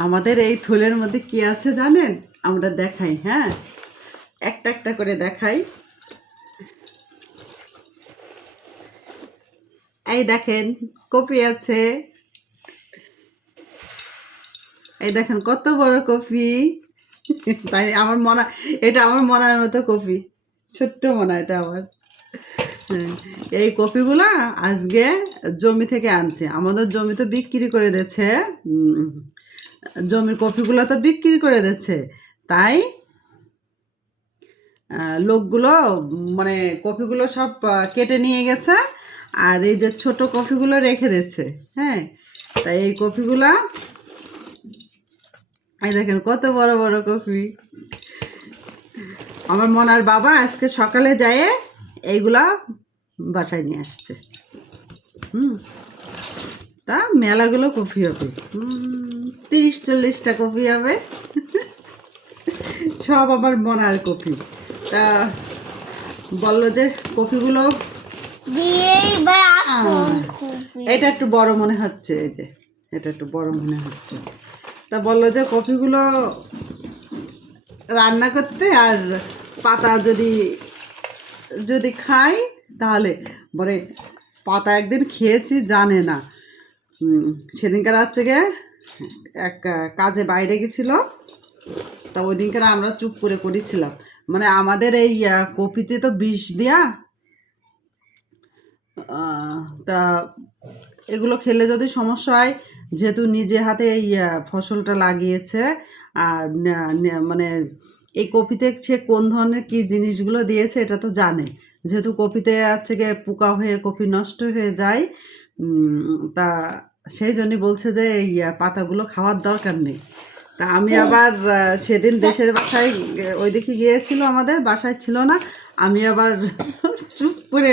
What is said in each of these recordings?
আমাদের এই থলের মধ্যে কি আছে জানেন? আমরা দেখাই হ্যাঁ? একটা একটা করে দেখাই। এই দেখেন, কপি আছে। এই দেখেন, কত বড় কপি। তাই আমার মনে, এটা আমার মনের মতো কপি। ছোট্ট মনে এটা আমার। এই কপিগুলা আজকে জমি থেকে আনছে। আমাদের জমি তো বিক্রি করে দিচ্ছে জমির কপিগুলো তো বিক্রি করে দিচ্ছে তাই লোকগুলো মানে কপিগুলো সব কেটে নিয়ে গেছে। আর এই যে ছোট কপিগুলো রেখে দিচ্ছে হ্যাঁ? তাই এই কপিগুলা, এই দেখেন কত বড় বড় কপি। আমার মনার বাবা আজকে সকালে যায় এইগুলা বাসায় নিয়ে আসছে। হুম। তা মেলাগুলো কপি হবে। তিরিশ চল্লিশটা কপি হবে। সব আমার মনার কপি তা বলল যে কপিগুলো এটা একটু বড় মনে হচ্ছে এই যে এটা একটু বড় মনে হচ্ছে। তা বলল যে কফিগুলো রান্না করতে আর পাতা যদি যদি খাই তাহলে পাতা একদিন খেয়েছি, জানে না। সেদিনকার হচ্ছে গিয়ে এক কাজে বাইরে গেছিল। তা ওই দিনকার আমরা চুপ করে করেছিলাম। মানে আমাদের এই কপিতে তো বিষ দেয়া তা এগুলো খেলে যদি সমস্যা হয়, যেহেতু নিজে হাতে এই ফসলটা লাগিয়েছে, আর মানে এই কপিতে সে কোন ধরনের কি জিনিসগুলো দিয়েছে এটা তো জানে। যেহেতু কপিতে আছে গিয়ে পোকা হয়ে কপি নষ্ট হয়ে যায় তা সেই জন্যই বলছে যে এই পাতাগুলো খাওয়ার দরকার নেই। তা আমি আবার সেদিন দেশের বাসায় ওই দিকে গিয়েছিল আমাদের বাসায় ছিল না আমি আবার চুপ করে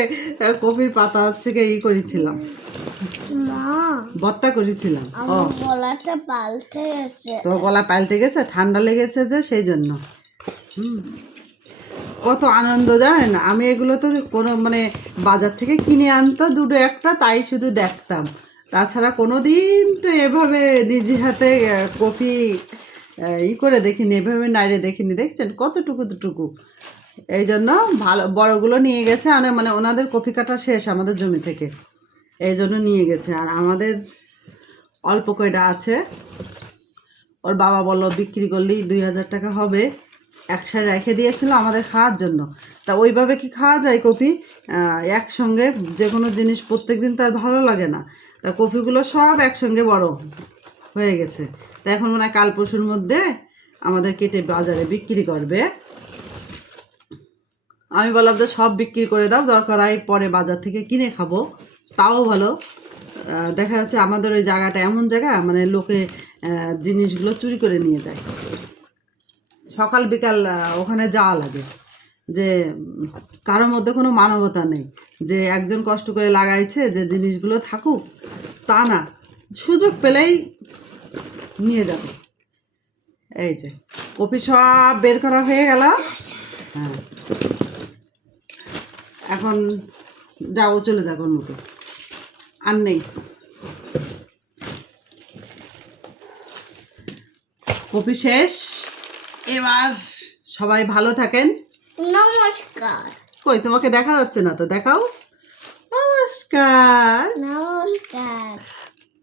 কপির পাতা হচ্ছে গিয়ে ই করেছিলাম। ভর্তা করেছিলাম। ও। গলাটা পাল্টে গেছে। তোর গলা পাল্টে গেছে ঠান্ডা লেগেছে যে সেই জন্য। হুম। কত আনন্দ জানেন? আমি এগুলো তো কোনো মানে বাজার থেকে কিনে আনতো, দুটো একটা, তাই শুধু দেখতাম। তাছাড়া কোনো দিন তো এভাবে নিজে হাতে কফি ই করে দেখিনি, এভাবে নাড়িয়ে দেখিনি, দেখছেন? কতটুকু দুটুকু। এই জন্য ভালো, বড়গুলো নিয়ে গেছে আর মানে ওনাদের কফি কাটা শেষ আমাদের জমি থেকে। এই জন্য নিয়ে গেছে। আর আমাদের অল্প কয়টা আছে। ওর বাবা বলল, বিক্রি করলেই দুই হাজার টাকা হবে। একসাথে রেখে দিয়েছিল আমাদের খাওয়ার জন্য। তা ওইভাবে কি খাওয়া যায় কপি? একসঙ্গে যে কোনো জিনিস প্রত্যেক দিন তো আর ভালো লাগে না। তা কপিগুলো সব একসঙ্গে বড় হয়ে গেছে। তা এখন মনে হয় কাল পরশুর মধ্যে আমাদের কেটে বাজারে বিক্রি করবে। আমি বললাম যে সব বিক্রি করে দাও, দরকার হয় পরে বাজার থেকে কিনে খাব। তাও ভালো। দেখা যাচ্ছে আমাদের ওই জায়গাটা এমন জায়গা মানে লোকে জিনিসগুলো চুরি করে নিয়ে যায়। সকাল বিকাল ওখানে যাওয়া লাগে। যে, কারোর মধ্যে কোনো মানবতা নেই। যে, একজন কষ্ট করে লাগাইছে যে, জিনিসগুলো থাকুক, তা না। সুযোগ পেলেই নিয়ে যাবে। এই যে, কপি সব বের করা হয়ে গেল। হ্যাঁ। এখন যাও, চলে যাক ওর মতো আর নেই। কপি শেষ। এবার সবাই ভালো থাকেন। নমস্কার। কই তোমাকে দেখা যাচ্ছে না তো দেখাও। নমস্কার। নমস্কার।